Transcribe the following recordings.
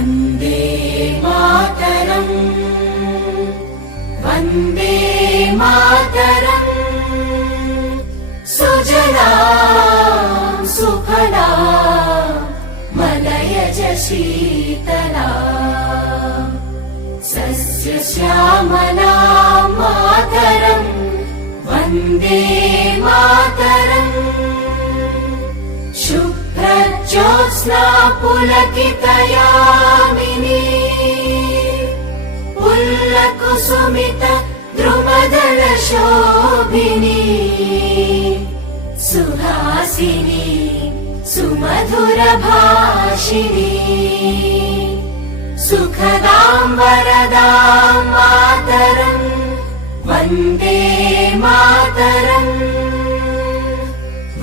వందే మాతరం వందే మాతరం సుజలాం సుఫలాం మలయజ శీతలాం సస్యశ్యామలాం మాతరం వందే మాతరం శుభ్రజ్యోత్స్నా పులకితయామినీ పుల్లకుసుమిత ద్రుమదళ శోభినీ సుహాసినీ సుమధుర భాషిణీ సుఖదాం వరదాం మాతరం వందే మాతరం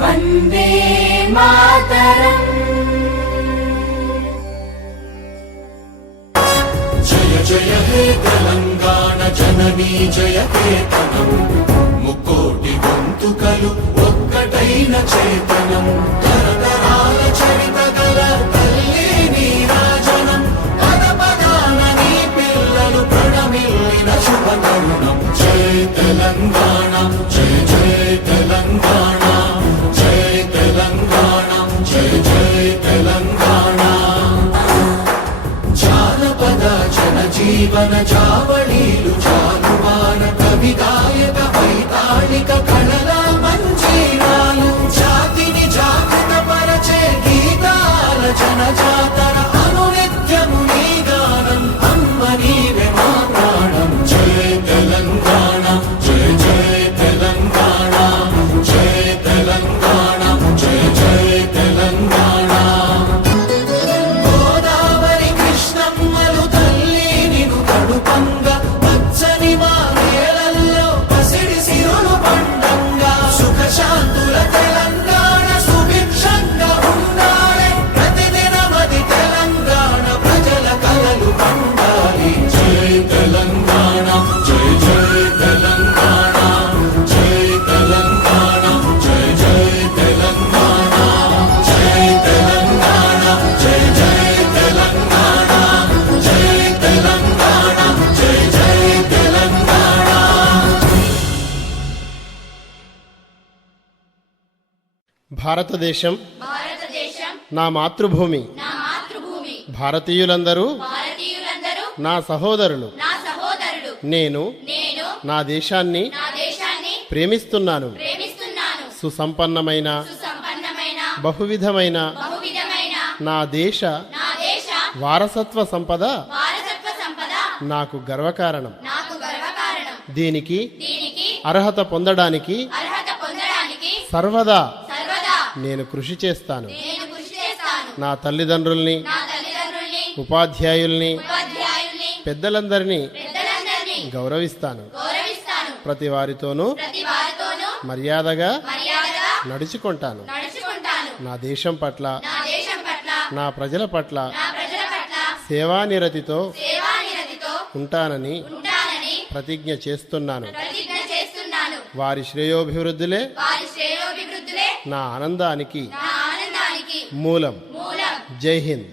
వందే మాతరం. జయ జయ హే తెలంగాణ జననీ జయ కేతనం ముక్కోటి గొంతుకలు ఒక్కటైన చేతనం తరతరాల చరిత గల తల్లి నీరాజనం పద పదాన నీ పిల్లలు ప్రణమిల్లిన శుభతరుణం. జయ తెలంగాణ జయ జయ తెలంగాణ జయ తెలంగాణ జయ జయ తెలంగాణ. జానపద జనజీవన జావళీలు జానువాన కవి గాయక వైతాళిక కళల మంజీరాలు జాతిని జాగృత పరచే గీతాల జనజాతర అనునిత్యము నీ గానం అమ్మ నీవే మా ప్రాణం. జయ తెలంగాణ జయ జయ తెలంగాణ జయ తెలంగాణ జయ జయ తెలంగాణ. గోదావరి కృష్ణమ్మలు తల్లి నిను కడుపంగా పచ్చని మా నేలల్లో పసిడి సిరులు పండంగా సుఖ శాంతుల తెలంగాణ సుభిక్షంగా ఉండాలి ప్రతిదినమది తెలంగాణ ప్రజల కలలు పండాలి. జయ తెలంగాణ జయ జయ తెలంగాణ జయ తెలంగాణ జయ జయ తెలంగాణ జయ తెలంగాణ జయ జయ తెలంగాణ జయ తెలంగాణ జయ జయ తెలంగాణ. భారతదేశం నా మాతృభూమి. భారతీయులందరూ నా సహోదరులు. నేను నా దేశాన్ని ప్రేమిస్తున్నాను. సుసంపన్నమైన బహువిధమైన నా దేశ వారసత్వ సంపద నాకు గర్వకారణం. దీనికి అర్హత పొందడానికి సర్వదా నేను కృషి చేస్తాను. నా తల్లిదండ్రుల్ని, ఉపాధ్యాయుల్ని, పెద్దలందరినీ గౌరవిస్తాను. ప్రతి వారితోనూ మర్యాదగా నడుచుకుంటాను. నా దేశం పట్ల, నా ప్రజల పట్ల సేవానిరతితో ఉంటానని ప్రతిజ్ఞ చేస్తున్నాను. వారి శ్రేయోభివృద్ధులే నా ఆనందానికి మూలం. జై హింద్.